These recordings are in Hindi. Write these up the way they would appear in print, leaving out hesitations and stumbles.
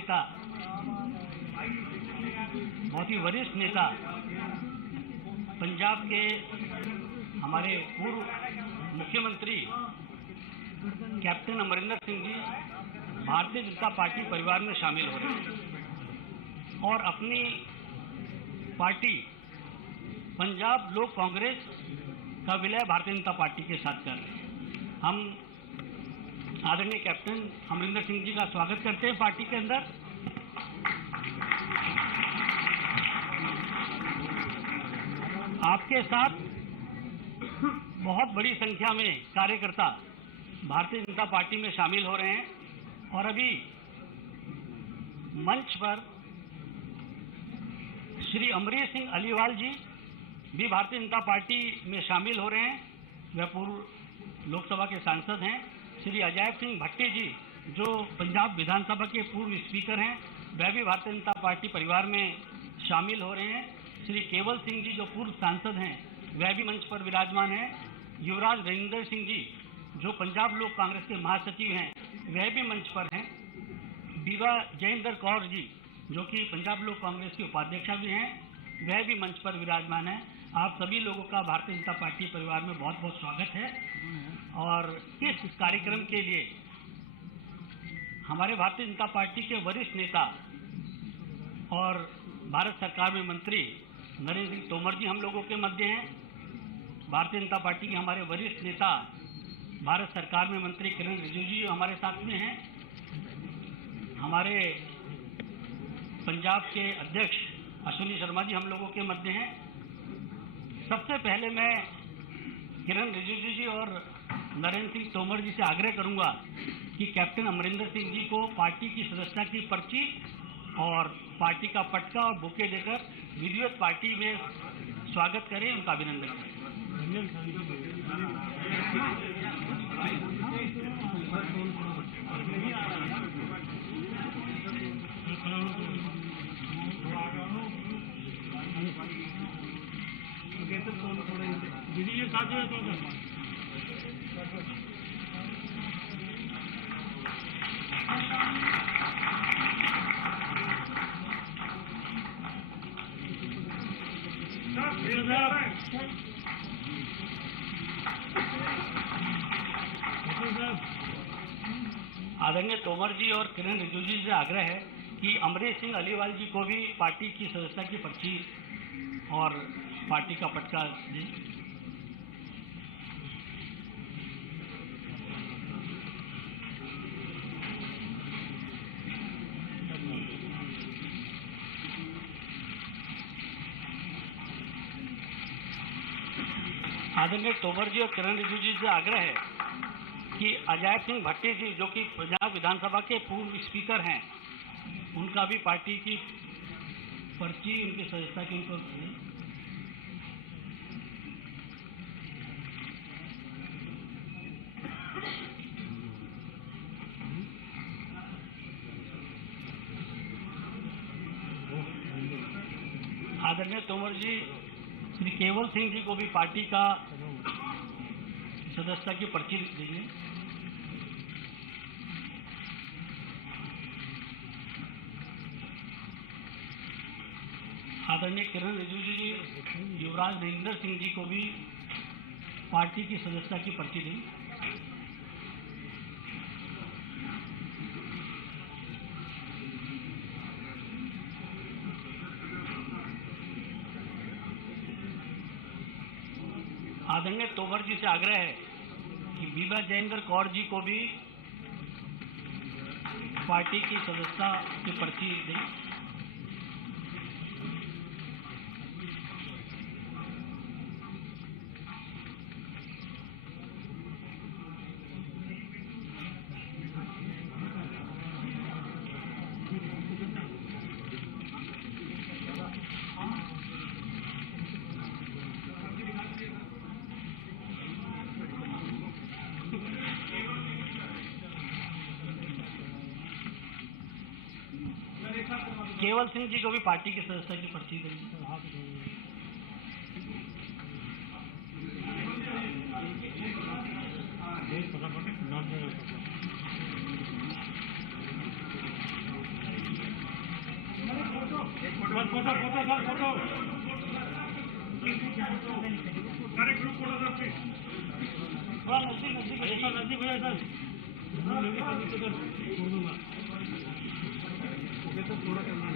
नेता, बहुत ही वरिष्ठ नेता, पंजाब के हमारे पूर्व मुख्यमंत्री कैप्टन अमरिंदर सिंह जी भारतीय जनता पार्टी परिवार में शामिल हो रहे हैं और अपनी पार्टी पंजाब लोक कांग्रेस का विलय भारतीय जनता पार्टी के साथ कर रहे हैं। हम आदरणीय कैप्टन अमरिंदर सिंह जी का स्वागत करते हैं पार्टी के अंदर। आपके साथ बहुत बड़ी संख्या में कार्यकर्ता भारतीय जनता पार्टी में शामिल हो रहे हैं और अभी मंच पर श्री अमरीश सिंह अलीवाल जी भी भारतीय जनता पार्टी में शामिल हो रहे हैं। वह पूर्व लोकसभा के सांसद हैं। श्री अजय सिंह भट्टी जी जो पंजाब विधानसभा के पूर्व स्पीकर हैं, वह भी भारतीय जनता पार्टी परिवार में शामिल हो रहे हैं। श्री केवल सिंह जी जो पूर्व सांसद हैं, वह भी मंच पर विराजमान हैं। युवराज रविंदर सिंह जी जो पंजाब लोक कांग्रेस के महासचिव हैं, वह भी मंच पर हैं। बीबा जयेंद्र कौर जी जो कि पंजाब लोक कांग्रेस के उपाध्यक्ष भी हैं, वह भी मंच पर विराजमान हैं। आप सभी लोगों का भारतीय जनता पार्टी परिवार में बहुत बहुत स्वागत है। और इस कार्यक्रम के लिए हमारे भारतीय जनता पार्टी के वरिष्ठ नेता और भारत सरकार में मंत्री नरेंद्र सिंह तोमर जी हम लोगों के मध्य हैं। भारतीय जनता पार्टी के हमारे वरिष्ठ नेता भारत सरकार में मंत्री किरण रिजिजू जी हमारे साथ में हैं। हमारे पंजाब के अध्यक्ष अश्विनी शर्मा जी हम लोगों के मध्य हैं। सबसे पहले मैं किरण रिजिजू जी और नरेंद्र सिंह तोमर जी से आग्रह करूंगा कि कैप्टन अमरिंदर सिंह जी को पार्टी की सदस्यता की पर्ची और पार्टी का पटका और बुके देकर विधिवत पार्टी में स्वागत करें, उनका अभिनंदन करें। आदरणीय तोमर जी और किरण रिजिजू जी से आग्रह है कि अमरीश सिंह अलीवाल जी को भी पार्टी की सदस्यता की पर्ची और पार्टी का पटका दी। आदरणीय तोमर जी और किरण रिजिजू जी से आग्रह है कि अजय सिंह भट्टी जी जो कि पंजाब विधानसभा के पूर्व स्पीकर हैं, उनका भी पार्टी की पर्ची उनकी सदस्यता की उनको आदरणीय तोमर जी श्री केवल सिंह जी को भी पार्टी का सदस्यता की पर्ची देंगे। आदरणीय किरण रिजिजू जी युवराज रविंदर सिंह जी को भी पार्टी की सदस्यता की पर्ची देंगे। आदरणीय तोमर जी से आग्रह है कि बीबा जयेंद्र कौर जी को भी पार्टी की सदस्यता की पर्ची दें। केवल सिंह जी को भी पार्टी की सदस्यता की पर्ची देंगे। फोटो फोटो सर फोटो सारे ग्रुप फोटो सर प्लीज थोड़ा नजदीक नजदीक नजदीक हो जाए सर छोड़ दूंगा ओके सर थोड़ा करना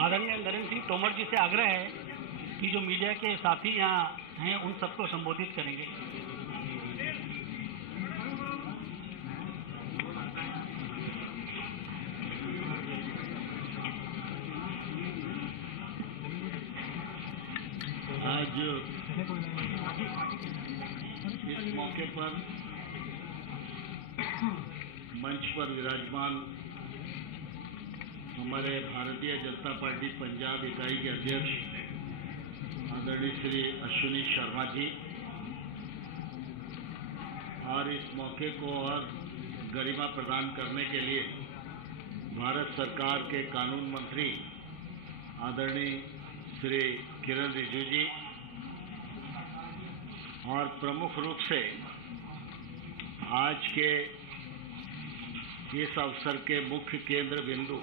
आदरणीय नरेंद्र सिंह तोमर जी से आग्रह है कि जो मीडिया के साथी यहाँ हैं उन सबको संबोधित करेंगे। आज इस मौके पर मंच पर विराजमान हमारे भारतीय जनता पार्टी पंजाब इकाई के अध्यक्ष आदरणीय श्री अश्विनी शर्मा जी और इस मौके को और गरिमा प्रदान करने के लिए भारत सरकार के कानून मंत्री आदरणीय श्री किरण रिजिजू जी और प्रमुख रूप से आज के इस अवसर के मुख्य केंद्र बिंदु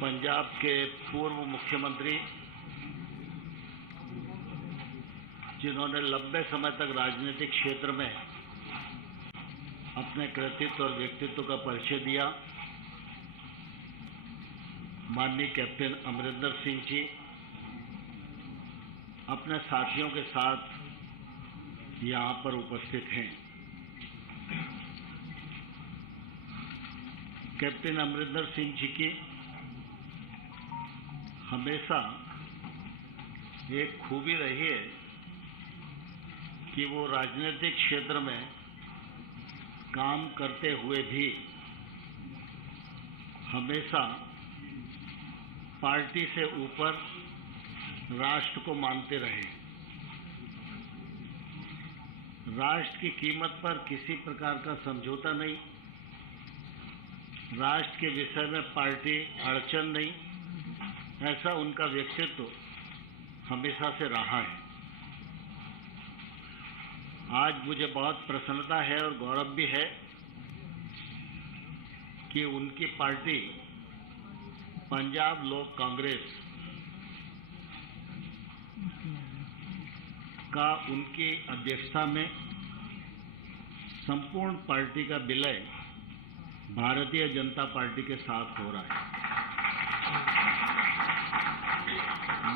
पंजाब के पूर्व मुख्यमंत्री जिन्होंने लंबे समय तक राजनीतिक क्षेत्र में अपने कृतित्व और व्यक्तित्व का परिचय दिया, माननीय कैप्टन अमरिंदर सिंह जी अपने साथियों के साथ यहाँ पर उपस्थित हैं। कैप्टन अमरिंदर सिंह जी की हमेशा एक खूबी रही है कि वो राजनीतिक क्षेत्र में काम करते हुए भी हमेशा पार्टी से ऊपर राष्ट्र को मानते रहे। राष्ट्र की कीमत पर किसी प्रकार का समझौता नहीं, राष्ट्र के विषय में पार्टी अड़चन नहीं, ऐसा उनका व्यक्तित्व हमेशा से रहा है। आज मुझे बहुत प्रसन्नता है और गौरव भी है कि उनकी पार्टी पंजाब लोक कांग्रेस का उनकी अध्यक्षता में संपूर्ण पार्टी का विलय भारतीय जनता पार्टी के साथ हो रहा है।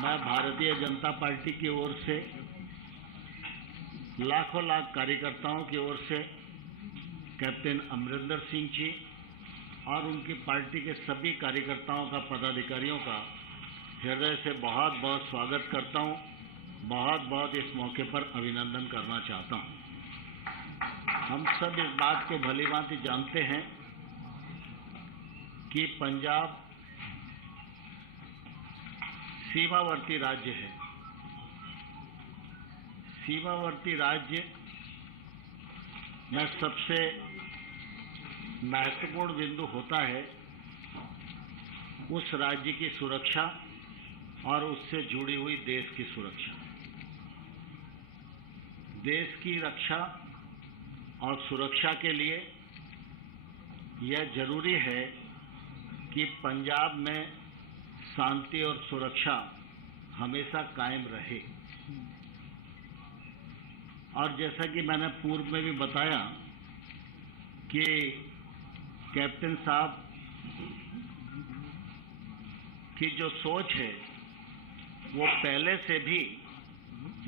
मैं भारतीय जनता पार्टी की ओर से लाखों लाख कार्यकर्ताओं की ओर से कैप्टन अमरिंदर सिंह जी और उनकी पार्टी के सभी कार्यकर्ताओं का, पदाधिकारियों का हृदय से बहुत बहुत स्वागत करता हूं, बहुत बहुत इस मौके पर अभिनंदन करना चाहता हूं। हम सब इस बात को भलीभांति जानते हैं कि पंजाब सीमावर्ती राज्य है। सीमावर्ती राज्य में सबसे महत्वपूर्ण बिंदु होता है उस राज्य की सुरक्षा और उससे जुड़ी हुई देश की सुरक्षा। देश की रक्षा और सुरक्षा के लिए यह जरूरी है कि पंजाब में शांति और सुरक्षा हमेशा कायम रहे। और जैसा कि मैंने पूर्व में भी बताया कि कैप्टन साहब की जो सोच है वो पहले से भी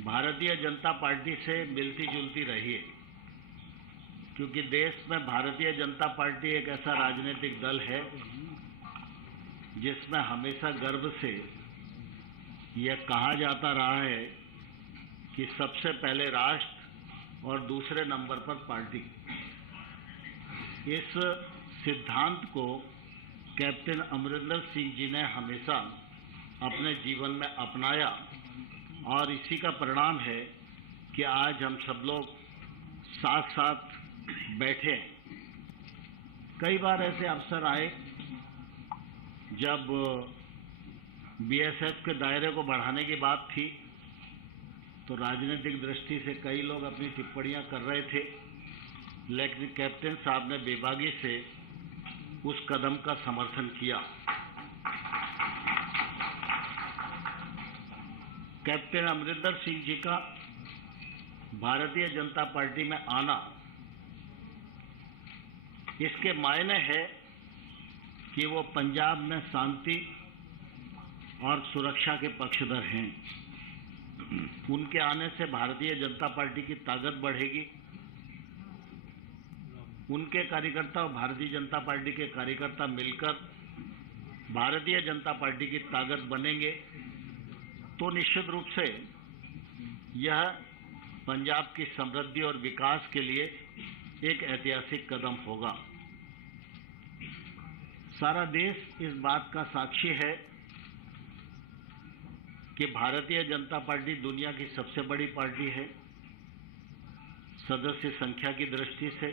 भारतीय जनता पार्टी से मिलती जुलती रही है, क्योंकि देश में भारतीय जनता पार्टी एक ऐसा राजनीतिक दल है जिसमें हमेशा गर्व से यह कहा जाता रहा है कि सबसे पहले राष्ट्र और दूसरे नंबर पर पार्टी। इस सिद्धांत को कैप्टन अमरिंदर सिंह जी ने हमेशा अपने जीवन में अपनाया और इसी का परिणाम है कि आज हम सब लोग साथ साथ बैठे हैं। कई बार ऐसे अवसर आए जब बीएसएफ के दायरे को बढ़ाने की बात थी, तो राजनीतिक दृष्टि से कई लोग अपनी टिप्पणियां कर रहे थे लेकिन कैप्टन साहब ने बेबागी से उस कदम का समर्थन किया। कैप्टन अमरिंदर सिंह जी का भारतीय जनता पार्टी में आना, इसके मायने है कि वो पंजाब में शांति और सुरक्षा के पक्षधर हैं। उनके आने से भारतीय जनता पार्टी की ताकत बढ़ेगी। उनके कार्यकर्ता और भारतीय जनता पार्टी के कार्यकर्ता मिलकर भारतीय जनता पार्टी की ताकत बनेंगे तो निश्चित रूप से यह पंजाब की समृद्धि और विकास के लिए एक ऐतिहासिक कदम होगा। सारा देश इस बात का साक्षी है कि भारतीय जनता पार्टी दुनिया की सबसे बड़ी पार्टी है सदस्य संख्या की दृष्टि से,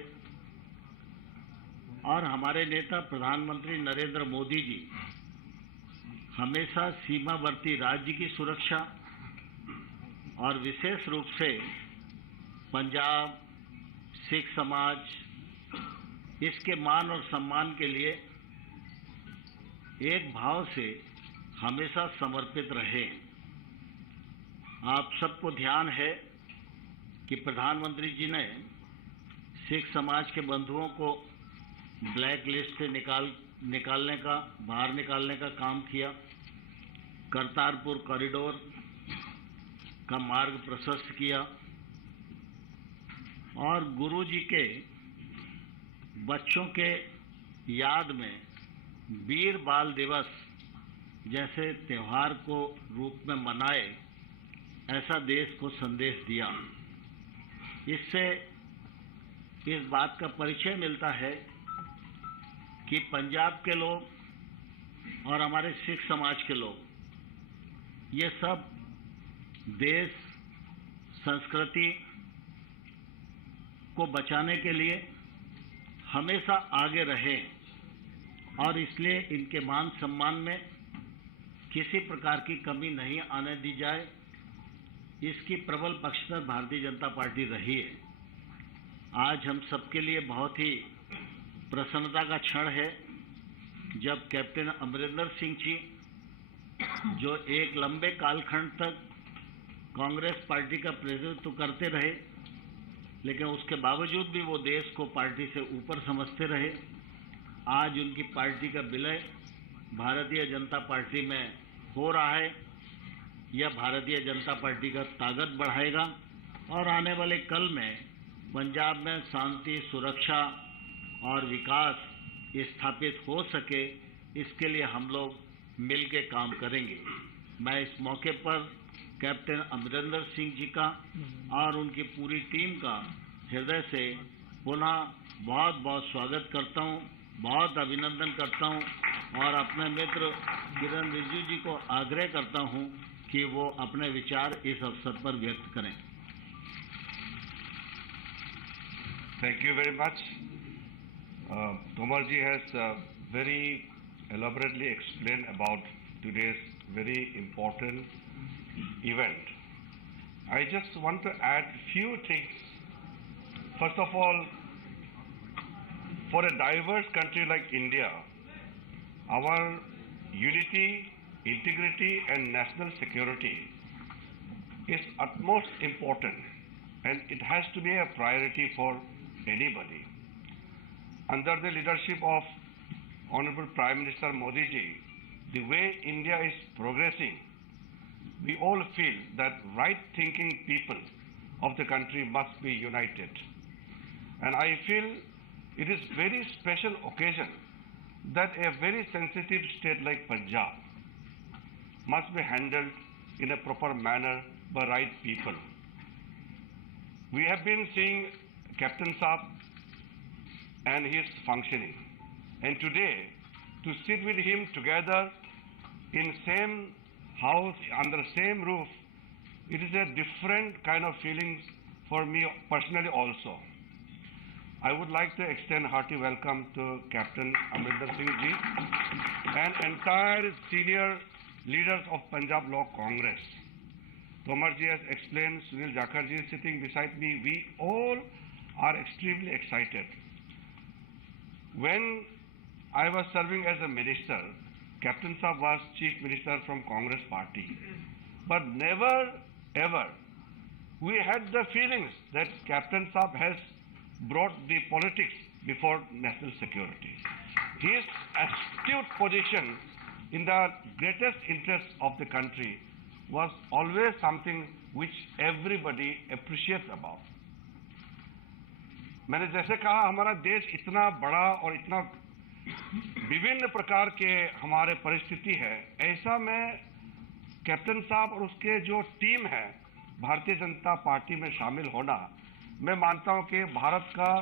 और हमारे नेता प्रधानमंत्री नरेंद्र मोदी जी हमेशा सीमावर्ती राज्य की सुरक्षा और विशेष रूप से पंजाब, सिख समाज, इसके मान और सम्मान के लिए एक भाव से हमेशा समर्पित रहे। आप सबको ध्यान है कि प्रधानमंत्री जी ने सिख समाज के बंधुओं को ब्लैक लिस्ट से बाहर निकालने का काम किया। करतारपुर कॉरिडोर का मार्ग प्रशस्त किया और गुरु जी के बच्चों के याद में वीर बाल दिवस जैसे त्योहार को रूप में मनाए, ऐसा देश को संदेश दिया। इससे इस बात का परिचय मिलता है कि पंजाब के लोग और हमारे सिख समाज के लोग ये सब देश संस्कृति को बचाने के लिए हमेशा आगे रहे और इसलिए इनके मान सम्मान में किसी प्रकार की कमी नहीं आने दी जाए, इसकी प्रबल पक्षधर भारतीय जनता पार्टी रही है। आज हम सबके लिए बहुत ही प्रसन्नता का क्षण है जब कैप्टन अमरिंदर सिंह जी, जो एक लंबे कालखंड तक कांग्रेस पार्टी का प्रतिनिधित्व करते रहे, लेकिन उसके बावजूद भी वो देश को पार्टी से ऊपर समझते रहे, आज उनकी पार्टी का विलय भारतीय जनता पार्टी में हो रहा है। यह भारतीय जनता पार्टी का ताकत बढ़ाएगा और आने वाले कल में पंजाब में शांति, सुरक्षा और विकास स्थापित हो सके, इसके लिए हम लोग मिल के काम करेंगे। मैं इस मौके पर कैप्टन अमरिंदर सिंह जी का और उनकी पूरी टीम का हृदय से पुनः बहुत बहुत स्वागत करता हूं, बहुत अभिनंदन करता हूं और अपने मित्र किरण रिजिजू जी को आग्रह करता हूं कि वो अपने विचार इस अवसर पर व्यक्त करें। Thank you very much. Tomar ji has very elaborately explained about today's very important event. I just want to add few things. First of all, for a diverse country like India, our unity, integrity and national security is utmost important, and it has to be a priority for anybody. Under the leadership of Honorable Prime Minister Modi ji, the way India is progressing, we all feel that right-thinking people of the country must be united. And I feel it is very special occasion that a very sensitive state like Punjab must be handled in a proper manner by right people. We have been seeing Captain Saab and his functioning, and today to sit with him together in same house, under same roof, it is a different kind of feeling for me personally also. I would like to extend hearty welcome to Captain Amrinder Singh ji and entire senior leaders of Punjab Law Congress. Tomar ji has explained, Sunil Jakhar ji is sitting beside me. We all are extremely excited. When I was serving as a minister, Captain Saab was Chief Minister from Congress Party. But never ever we had the feelings that Captain Saab has brought the politics before national security. His astute position in the greatest interest of the country was always something which everybody appreciates about. मैंने जैसे कहा, हमारा देश इतना बड़ा और इतना विभिन्न प्रकार के हमारे परिस्थिति है, ऐसा में कैप्टन साहब और उसके जो टीम है भारतीय जनता पार्टी में शामिल होना, मैं मानता हूं कि भारत का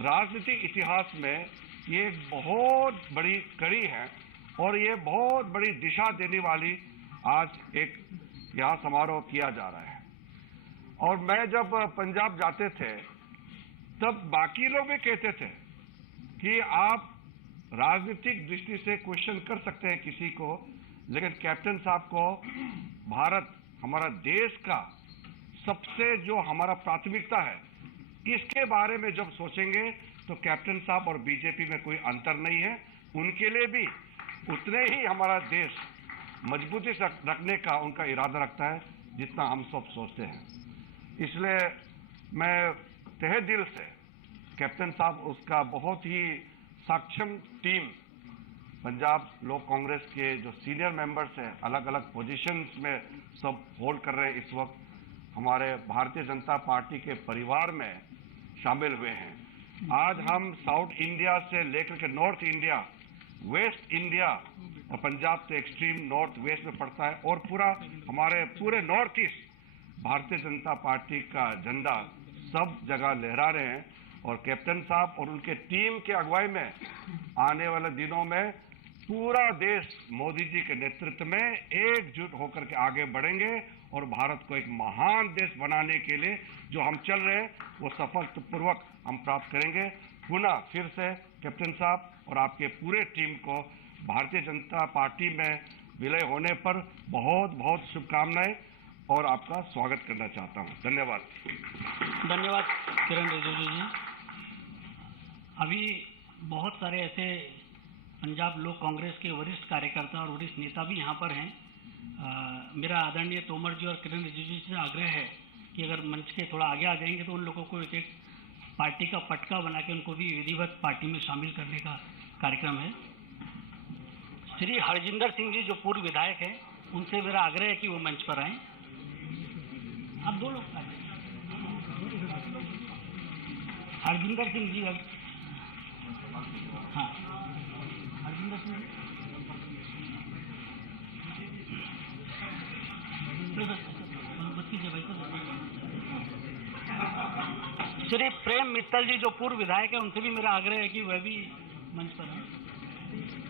राजनीतिक इतिहास में ये एक बहुत बड़ी कड़ी है और ये बहुत बड़ी दिशा देने वाली आज एक यहाँ समारोह किया जा रहा है। और मैं जब पंजाब जाते थे तब बाकी लोग भी कहते थे कि आप राजनीतिक दृष्टि से क्वेश्चन कर सकते हैं किसी को, लेकिन कैप्टन साहब को भारत, हमारा देश का सबसे जो हमारा प्राथमिकता है, इसके बारे में जब सोचेंगे तो कैप्टन साहब और बीजेपी में कोई अंतर नहीं है। उनके लिए भी उतने ही हमारा देश मजबूती से रखने का उनका इरादा रखता है जितना हम सब सोचते हैं। इसलिए मैं तहे दिल से कैप्टन साहब, उसका बहुत ही सक्षम टीम, पंजाब लोक कांग्रेस के जो सीनियर मेंबर्स हैं, अलग अलग पोजीशंस में सब होल्ड कर रहे हैं, इस वक्त हमारे भारतीय जनता पार्टी के परिवार में शामिल हुए हैं। आज हम साउथ इंडिया से लेकर के नॉर्थ इंडिया, वेस्ट इंडिया और पंजाब तो एक्सट्रीम नॉर्थ वेस्ट में पड़ता है और पूरा हमारे पूरे north east Bharatiya Janata party का झंडा सब जगह लहरा रहे हैं। और कैप्टन साहब और उनके टीम के अगुवाई में आने वाले दिनों में पूरा देश मोदी जी के नेतृत्व में एकजुट होकर के आगे बढ़ेंगे और भारत को एक महान देश बनाने के लिए जो हम चल रहे हैं वो सफलतापूर्वक हम प्राप्त करेंगे। पुनः फिर से कैप्टन साहब और आपके पूरे टीम को भारतीय जनता पार्टी में विलय होने पर बहुत बहुत शुभकामनाएं और आपका स्वागत करना चाहता हूं। धन्यवाद। धन्यवाद किरण रिजिजू जी। अभी बहुत सारे ऐसे पंजाब लोक कांग्रेस के वरिष्ठ कार्यकर्ता और वरिष्ठ नेता भी यहाँ पर हैं। मेरा आदरणीय तोमर जी और किरण रिजिजू से आग्रह है कि अगर मंच के थोड़ा आगे आ जाएंगे तो उन लोगों को एक पार्टी का पटका बना के उनको भी विधिवत पार्टी में शामिल करने का कार्यक्रम है। श्री हरजिंदर सिंह जी जो पूर्व विधायक हैं, उनसे मेरा आग्रह है कि वो मंच पर आएं। आप दो लोग आए। हरजिंदर सिंह जी, हाँ हरजिंदर सिंह श्री प्रेम मित्तल जी जो पूर्व विधायक है, उनसे भी मेरा आग्रह है कि वह भी मंच पर आए।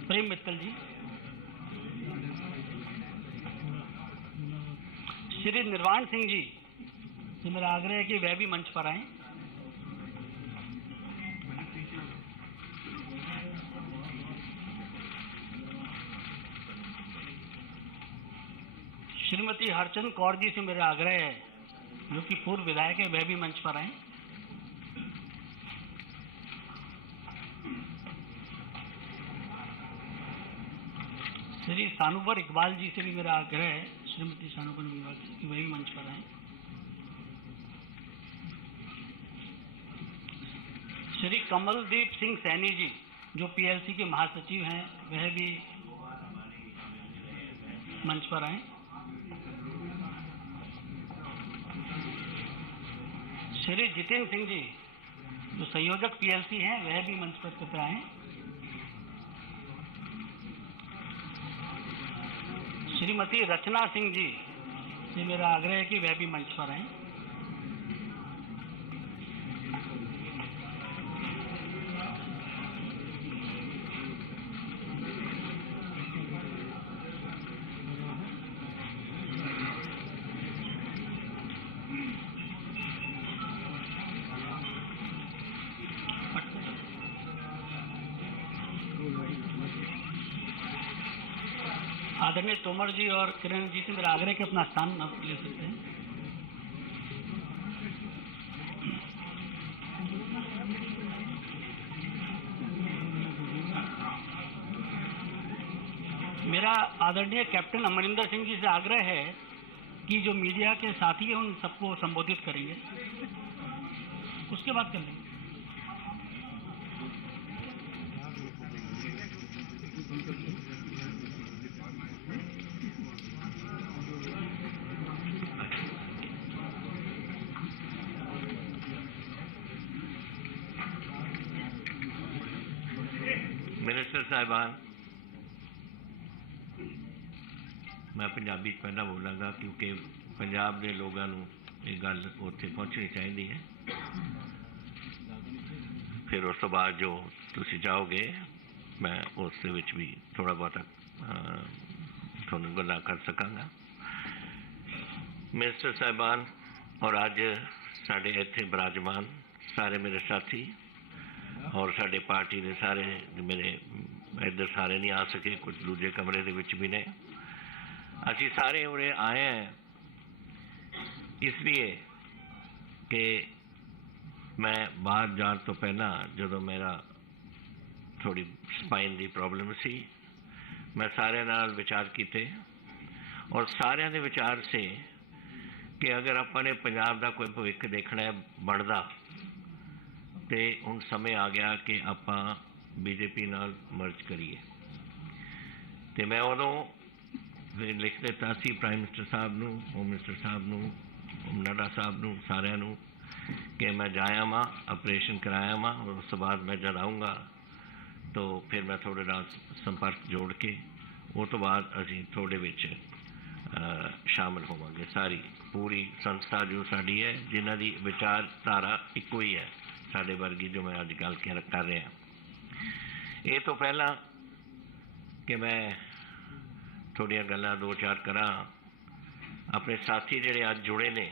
प्रेम मित्तल जी। श्री निर्वाण सिंह जी से मेरा आग्रह है कि वह भी मंच पर आए। श्रीमती हरचंद कौर जी से मेरा आग्रह है, जो कि पूर्व विधायक है, वह भी मंच पर आए। श्री सानुवर इकबाल जी से भी मेरा आग्रह है, श्रीमती सानुवर इकबाल जी की वह भी मंच पर आए। श्री कमलदीप सिंह सैनी जी जो पीएलसी के महासचिव हैं, वह भी मंच पर आए। श्री जितेंद्र सिंह जी जो संयोजक पीएलसी हैं, वह भी मंच पर कृपया आए। श्रीमती रचना सिंह जी से मेरा आग्रह है कि वह भी मंच पर आए। आदरणीय तोमर जी और किरण जी से मेरा आग्रह कि अपना स्थान ले सकते हैं। मेरा आदरणीय कैप्टन अमरिंदर सिंह जी से आग्रह है कि जो मीडिया के साथी हैं उन सबको संबोधित करेंगे, उसके बाद कर लेंगे। मिनिस्टर साहिबान, मैं पंजाबी पहला बोलांगा क्योंकि पंजाब के लोगों को ये गल उत्थे पहुँचनी चाहिए है। फिर उस तो बाद जो तुसी चाहोगे मैं उस भी थोड़ा बहुत थोड़ा गल्लां कर सकांगा। मिनिस्टर साहिबान और अज साडे इत्थे विराजमान सारे मेरे साथी और साडे पार्टी के सारे मेरे इधर सारे नहीं आ सके, कुछ दूजे कमरे दे विच भी ने। असी सारे उरे आए हैं इसलिए कि मैं बाहर जाने तो पहला जो मेरा थोड़ी स्पाइन की प्रॉब्लम सी, मैं सारे नाल विचार किए और सारे दे विचार से कि अगर अपने पंजाब का कोई भविख देखना है बनता तो हुण समय आ गया कि आपां बीजेपी नाल मर्ज करिए। तो मैं उदों लिख दिता सी प्राइम मिनिस्टर साहब नूं, होम मिनिस्टर साहब नूं, नड्डा साहब नूं, सारिआं नूं कि मैं जाया वां, ऑपरेशन कराया वां और उस बाद मैं जब आऊँगा तो फिर मैं थोड़े नाल संपर्क जोड़ के उस तो बाद असीं थोड़े विच शामिल होवांगे। सारी पूरी संस्था जो साड़ी है जिन्हां दी विचारधारा इक्को ही है साडे वर्गी जो मैं अज गल कर रहा। ये तो पहला कि मैं थोड़ियां गल्लां दो चार करा अपने साथी जिहड़े अज जुड़े ने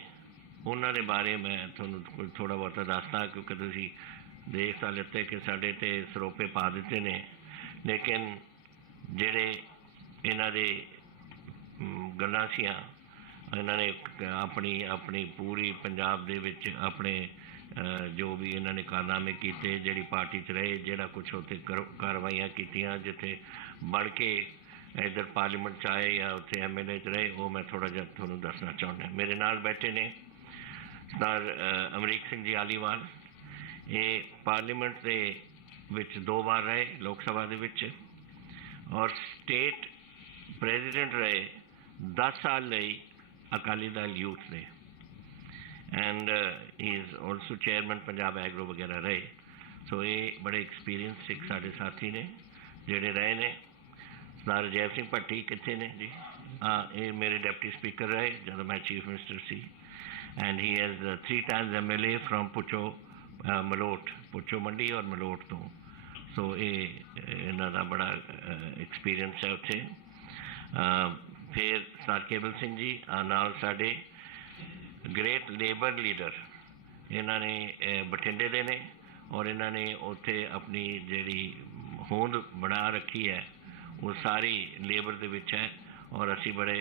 उन्हां दे बारे मैं तुहानूं थोड़ा बहुत दसदा क्योंकि तुसीं देख तां लिते कि साडे ते सरोपे पा दिते ने, लेकिन जिहड़े इन्हां दे गल्लां सीआं इन्हां ने अपनी अपनी पूरी पंजाब दे विच अपने जो भी इन्होंने कारनामे किए, जी पार्टी च रहे, जोड़ा कुछ उत्थे कार्रवाइयाँ कीतियां, जिथे बढ़ के इधर पार्लीमेंट च आए या उत्थे MLA च रहे, वो मैं थोड़ा जिहा तुहानूं दसना चाहुंदा। मेरे नाल बैठे ने सरदार अमरीक सिंह जी आलीवाल, ये पार्लीमेंट दे विच 2 बार रहे लोक सभा दे विच और स्टेट प्रेजिडेंट रहे 10 साल लई Akali Dal youth they and he is also chairman Punjab agro वगैरह रहे। सो ये बड़े एक्सपीरियंस सिख साढ़े साथी ने जोड़े रहे ने। सरदार अजैब सिंह भट्टी कितने ने जी? हाँ, ये मेरे डिप्टी स्पीकर रहे जब मैं chief minister see and he has 3 times MLA from पुचो मलोट, पुचो मंडी और मलोट तो। सो ये इन्हां दा बड़ा एक्सपीरियंस है उत्थे। फिर सरदार केबल सिंह जी नाल साडे ग्रेट लेबर लीडर, इन्होंने बठिंडे दे ने और इन्होंने उत्थे अपनी जिहड़ी होंद बना रखी है वो सारी लेबर दे विच है और असी बड़े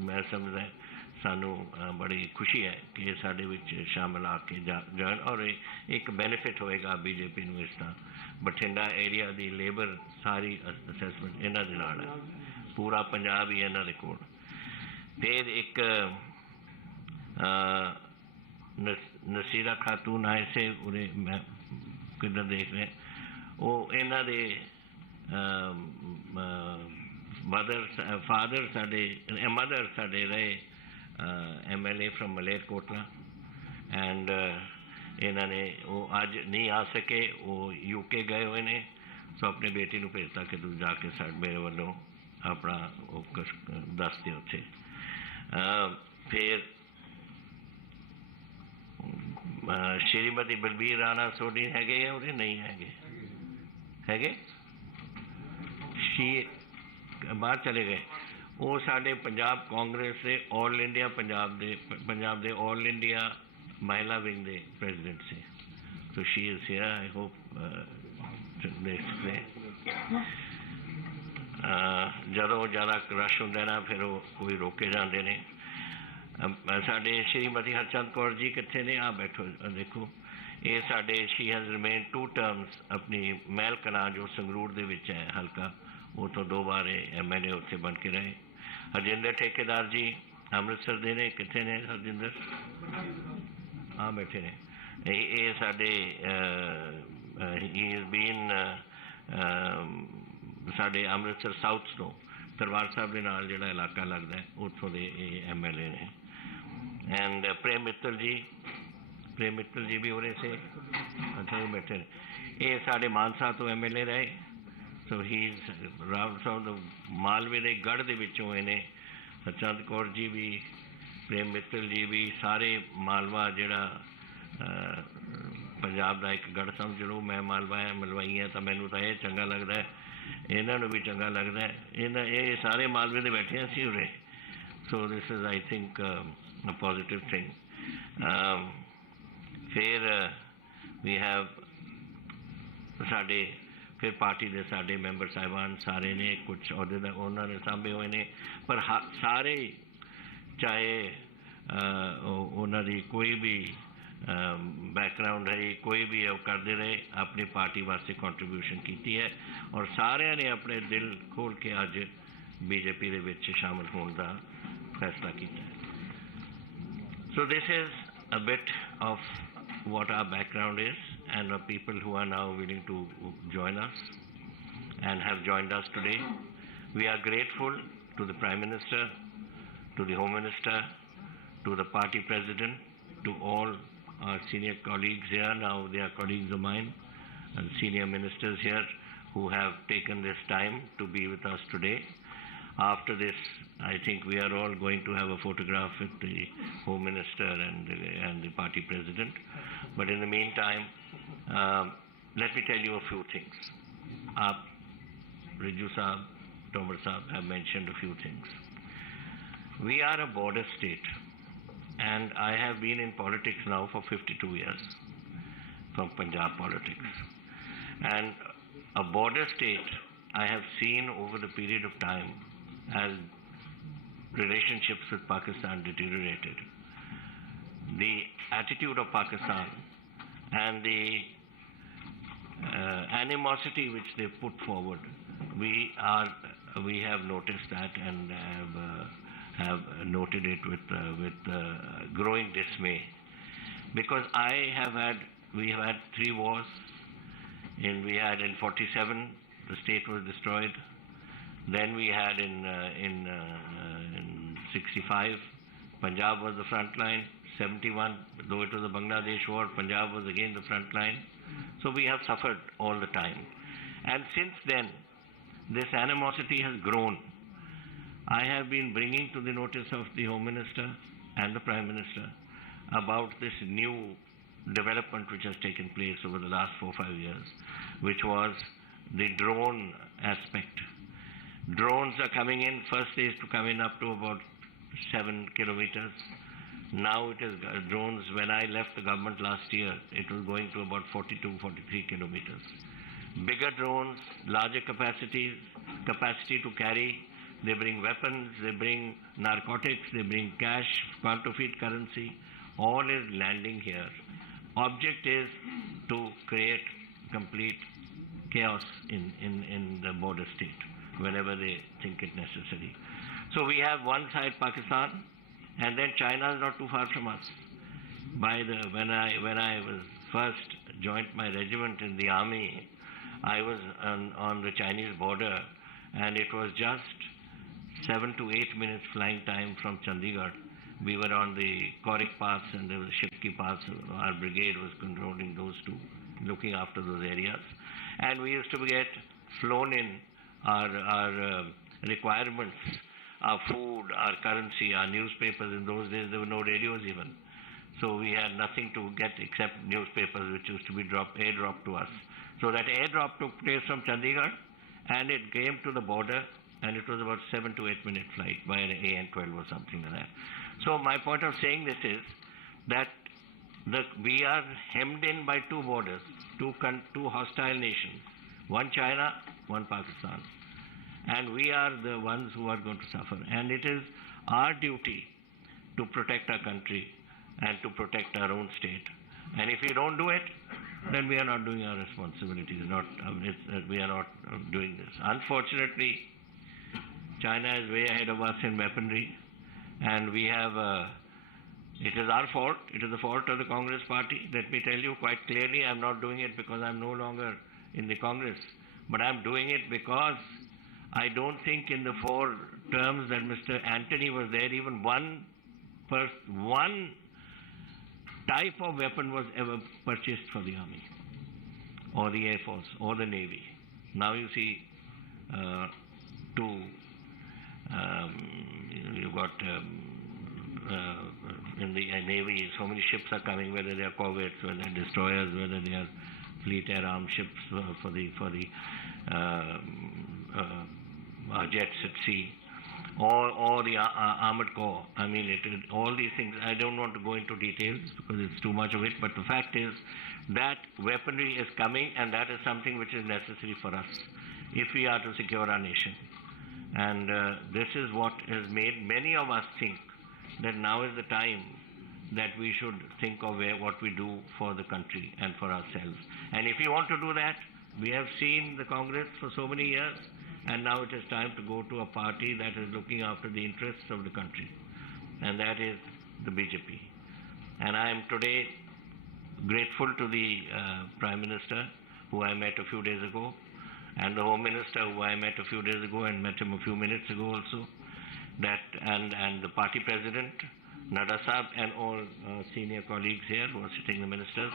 मैं समझदा सानू बड़ी खुशी है कि साडे विच शामिल आके जान और एक बेनिफिट होएगा बीजेपी नूं। इस तरह बठिंडा एरिया दी लेबर सारी असैसमेंट इन्हां दे नाल है, पूरा पंजाब ही इन्हां दे कोल। फिर एक नसीरा खातून आए से उन्हें मैं किधर देख रहे वो इन्हां दे फादर साडे रहे MLA फ्रॉम मलेरकोटला एंड इन्होंने वो अज नहीं आ सके, वो UK गए हुए ने। सो अपनी बेटी नूं भेजता कि तू जाके मेरे वालों अपना दस दे उत्थे। फिर श्रीमती बलबीर राणा सोनी हैगे या उन्हें नहीं हैगे हैगे बाहर चले गए। वो साडे पंजाब कांग्रेस से all India Punjab they all India महिला विंग दे प्रेजिडेंट से। तो she is here, I hope जदों ज़्यादा रश होंदा ना फिर वो कोई रोके जाते हैं। साडे श्रीमती हरचंद कौर जी कितने ने? आ बैठो देखो, ये साडे शी हैज़ रिमेन 2 terms अपनी महल कलां जो संगरूर दे विच है हल्का, उतों 2 बार MLA उत्थे बन के रहे। हरजिंदर ठेकेदार जी अमृतसर दे ने, कित्थे ने हरजिंदर? हाँ बैठे ने। ये साडे ही इज बीन साडे अमृतसर साउथ तो दरबार साहब के नाल जिहड़ा इलाका लगता है उत्थों दे MLA ने। एंड प्रेम मित्तल जी भी उरे से, अच्छा वो बैठे ने। ये साडे मानसा तो MLA रहे। सो ही राव साहब मालवे के गढ़ के विचों इन्हें चंद कौर जी भी, प्रेम मित्तल जी भी, सारे मालवा जिहड़ा पंजाब का एक गढ़ समझ लो। मैं मलवाई है तो मैनू तो यह चंगा लगता है, इन्हों भी चंगा लगता है। ये सारे मालवे के बैठे हैं सी उरे। So this is I think a positive thing. फिर वी हैव साडे फिर पार्टी के साडे मैंबर साहिबान सारे ने कुछ अहदे उन्होंने सांभे हुए ने, पर सारे चाहे उन्होंने कोई भी बैकग्राउंड रही, कोई भी करते रहे, अपनी पार्टी वास्ते कंट्रीब्यूशन की है और सारे ने अपने दिल खोल के अज BJP दे विच शामिल होने का फैसला किया है। So this is a bit of what our background is and the people who are now willing to join us and have joined us today. We are grateful to the Prime Minister, to the Home Minister, to the party president, to all our senior colleagues here. Now they are colleagues of mine and senior ministers here who have taken this time to be with us today. After this, I think we are all going to have a photograph with the Home Minister and the party president. But in the meantime, let me tell you a few things. Riju Saab, Tomar Saab have mentioned a few things. We are a border state, and I have been in politics now for 52 years, from Punjab politics. And a border state, I have seen over the period of time as relationships with Pakistan deteriorated. The attitude of Pakistan and the animosity which they put forward, we have noticed that and have noted it with growing dismay. Because we have had 3 wars. We had in 47, the state was destroyed. Then we had in 65, Punjab was the front line. 71, though it was the Bangladesh war, Punjab was again the front line. So we have suffered all the time. And since then, this animosity has grown. I have been bringing to the notice of the Home Minister and the Prime Minister about this new development which has taken place over the last 4 or 5 years, which was the drone aspect. Drones are coming in. First they used to come in up to about 7 kilometers. Now it is drones. When I left the government last year, it was going to about 42, 43 kilometers. Bigger drones, larger capacity to carry. They bring weapons, they bring narcotics, they bring cash, counterfeit currency. All is landing here. Object is to create complete chaos in the border state whenever they think it necessary. So we have one side Pakistan, and then China is not too far from us. When I was first joined my regiment in the army, I was on the Chinese border, and it was just 7 to 8 minutes flying time from Chandigarh. We were on the Korik Pass and there was Shipki Pass. Our brigade was controlling those two, looking after those areas. And we used to get flown in our requirements, our food, our currency, our newspapers. In those days, there were no radios even. So we had nothing to get except newspapers, which used to be airdropped to us. So that airdrop took place from Chandigarh, and it came to the border, and it was about 7 to 8 minute flight by an AN-12 or something like that. So my point of saying this is that we are hemmed in by 2 borders, two hostile nations, one China, one Pakistan. And we are the ones who are going to suffer. And it is our duty to protect our country and to protect our own state. And if we don't do it, then we are not doing our responsibilities. We are not doing this. Unfortunately, China is way ahead of us in weaponry, and we have. It is our fault. It is the fault of the Congress party. Let me tell you quite clearly, I'm not doing it because I'm no longer in the Congress, but I'm doing it because I don't think in the 4 terms that Mr. Antony was there, even one type of weapon was ever purchased for the Army, or the Air Force, or the Navy. Now you see you've got in the Navy, so many ships are coming, whether they are corvettes, whether they are destroyers, whether they are fleet air armed ships for the jets at sea, or the armored corps. I mean, all these things. I don't want to go into details because it's too much of it. But the fact is that weaponry is coming, and that is something which is necessary for us if we are to secure our nation. And this is what has made many of us think that now is the time that we should think of what we do for the country and for ourselves. And if we want to do that, we have seen the Congress for so many years, and now it is time to go to a party that is looking after the interests of the country, and that is the BJP. And I am today grateful to the Prime Minister, who I met a few days ago, and the Home Minister, who I met a few days ago and met him a few minutes ago also, and the party president, Nadda Sahab, and all senior colleagues here who are sitting, the ministers,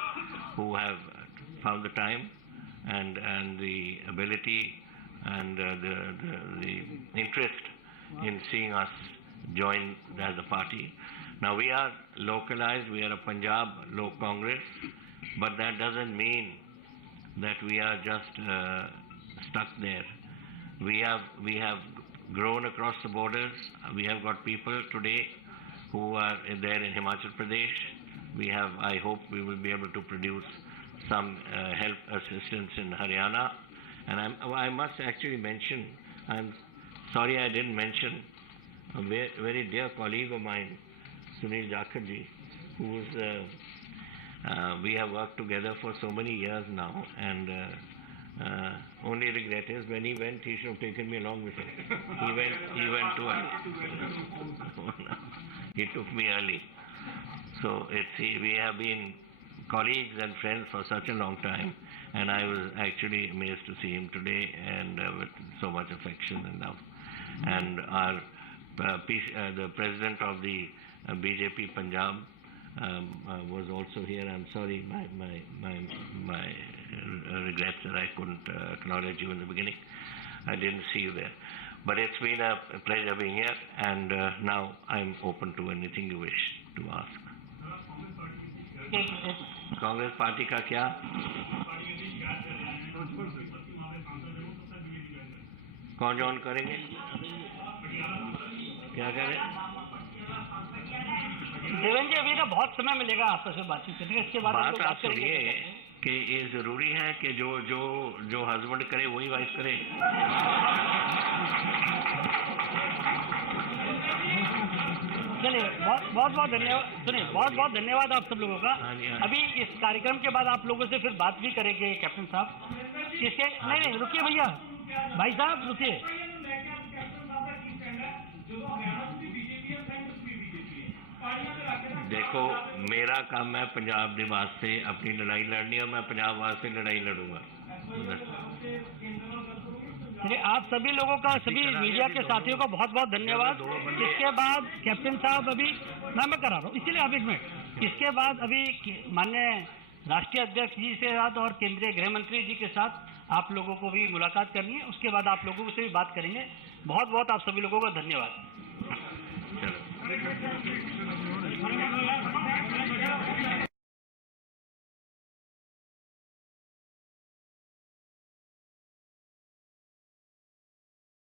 who have found the time and the ability and the interest in seeing us join as a party. Now we are localized, we are a Punjab Lok Congress, but that doesn't mean that we are just stuck there. We have grown across the borders. We have got people today who are there in Himachal Pradesh. I hope we will be able to produce some help assistance in Haryana. And I must actually mention, I'm sorry I didn't mention a very dear colleague of mine, Sunil Jakharji, who is, we have worked together for so many years now, and only regret is when he went, he should have taken me along with him. He went too early. He took me early. So we have been colleagues and friends for such a long time, and I was actually amazed to see him today, and with so much affection and love. And our the president of the BJP Punjab was also here. I'm sorry, my regrets that I couldn't acknowledge you in the beginning. I didn't see you there. But it's been a pleasure being here, and now I'm open to anything you wish to ask. Congress party का क्या? कौन जॉइन करेंगे? क्या करें? देवेंद्र जी, अभी ना बहुत समय मिलेगा आपस में बातचीत करने का। इसके बाद बात आप सुनिए कि ये जरूरी है कि जो हस्बैंड करे वही वाइफ करे। चलिए, बहुत धन्यवाद। सुनिए, बहुत धन्यवाद आप सब लोगों का। अभी इस कार्यक्रम के बाद आप लोगों से फिर बात भी करेंगे कैप्टन साहब। इसके नहीं रुकिए भैया, भाई साहब रुकिए। देखो, मेरा काम है पंजाब के वास्ते अपनी लड़ाई लड़नी, और मैं पंजाब वास्ते लड़ाई लड़ूंगा। आप सभी लोगों का, सभी मीडिया के साथियों का बहुत बहुत धन्यवाद। इसके बाद कैप्टन साहब अभी मैं करा रहा हूँ, इसीलिए आप एक मिनट। इसके बाद अभी माननीय राष्ट्रीय अध्यक्ष जी के साथ और केंद्रीय गृह मंत्री जी के साथ आप लोगों को भी मुलाकात करनी है। उसके बाद आप लोगों से भी बात करेंगे। बहुत बहुत आप सभी लोगों का धन्यवाद।